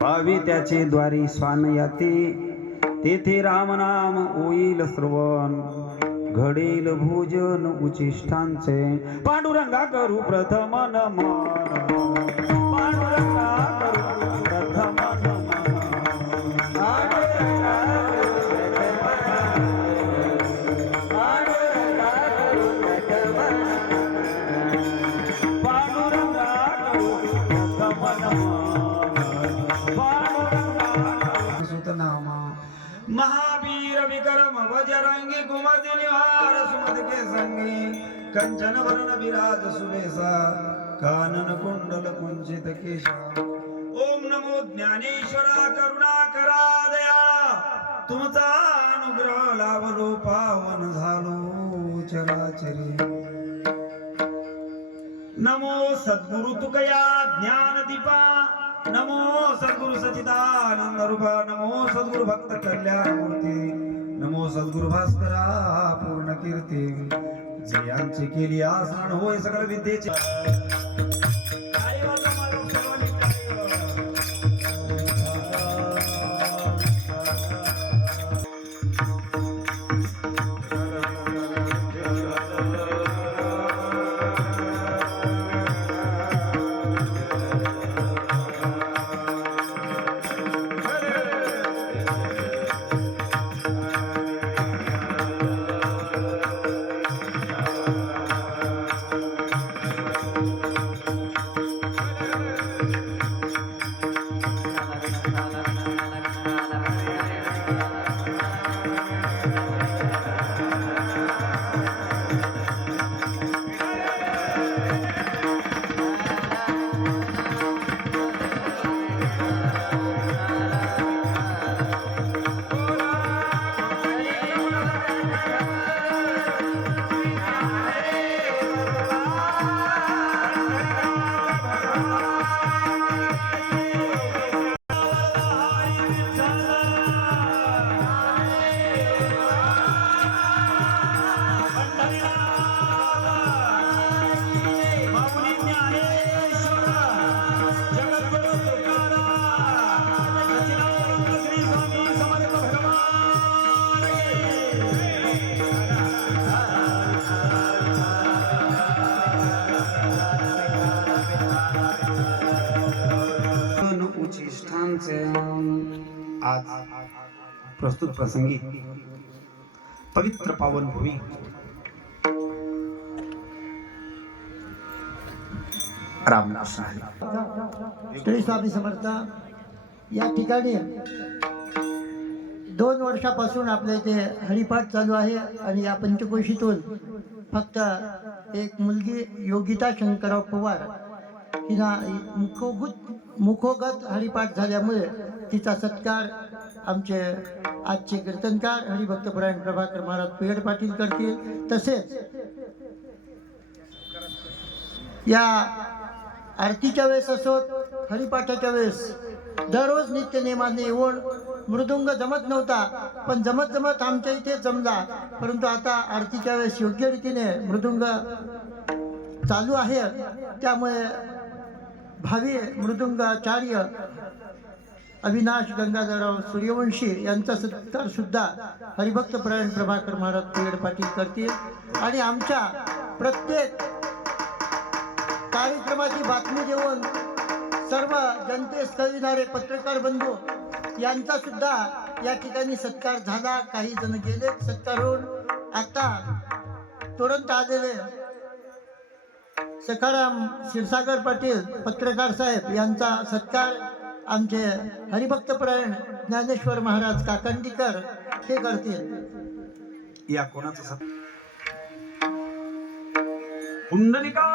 भावी त्याचे द्वारी स्वान याती तेथे रामनाम होईल श्रवण घडेल भोजन उचिष्ठांचे पांडुरंगा करू प्रथम नमन पांडुरंगा करू प्रथम नमन पांडुरंगा विक्रम रंगी कुमति निवार सुमत के संगी। कंचन वरण विराज सुबेसा कानन कुंडल कुंचित केशा। ओम नमो ज्ञानेश्वरा करुणा करा दया। तुमचा अनुग्रह लाभलो पावन झालो चराचरी। नमो सद्गुरु तुकया ज्ञान दीपा। नमो सद्गुरु सचिदानंद रूपा। नमो सद्गुरु भक्त कल्याण मूर्ती नमो सद्गुरु भास्करा पूर्ण कीर्ती. जे आमची केली आसन होय सकल विद्येची. na na na. प्रस्तुत प्रसंगी. पवित्र पावन भूमी. श्री स्वामी समर्थ या ठिकाणी दोन वर्षापासून आपल्या इथे हरिपाठ चालू आहे आणि या पंचकोशीतून फक्त एक मुलगी योगिता शंकरराव पवार हिला मुखोगुत मुखोगत हरिपाठ झाल्यामुळे तिचा सत्कार आमचे आजचे कीर्तनकार हरिभक्तपरायण प्रभाकर महाराज पेड पाटील करतील. तसेच या आरतीच्या वेळेस असोत हरिपाठाच्या वेळेस दररोज नित्य नियमाने येऊन मृदुंग जमत नव्हता पण जमत जमत आमच्या इथे जमला. परंतु आता आरतीच्या वेळेस योग्य रीतीने मृदुंग चालू आहे. त्यामुळे भावी मृदुंगाचार्य अविनाश गंगाधरराव सूर्यवंशी यांचा सत्कार सुद्धा हरिभक्त प्रायण प्रभाकर महाराज पेड पाटील करतील. आणि आमच्या प्रत्येक कार्यक्रमाची बातमी देऊन सर्व जनतेस कळविणारे पत्रकार बंधू यांचा सुद्धा या ठिकाणी सत्कार झाला. काही जण गेले सत्कार होऊन आता तुरंत आलेले सखाराम क्षीरसागर पाटील पत्रकार साहेब यांचा सत्कार आमचे हरिभक्तपरायण ज्ञानेश्वर महाराज काकंडीकर हे करतील या कोणाचा पुंडलिका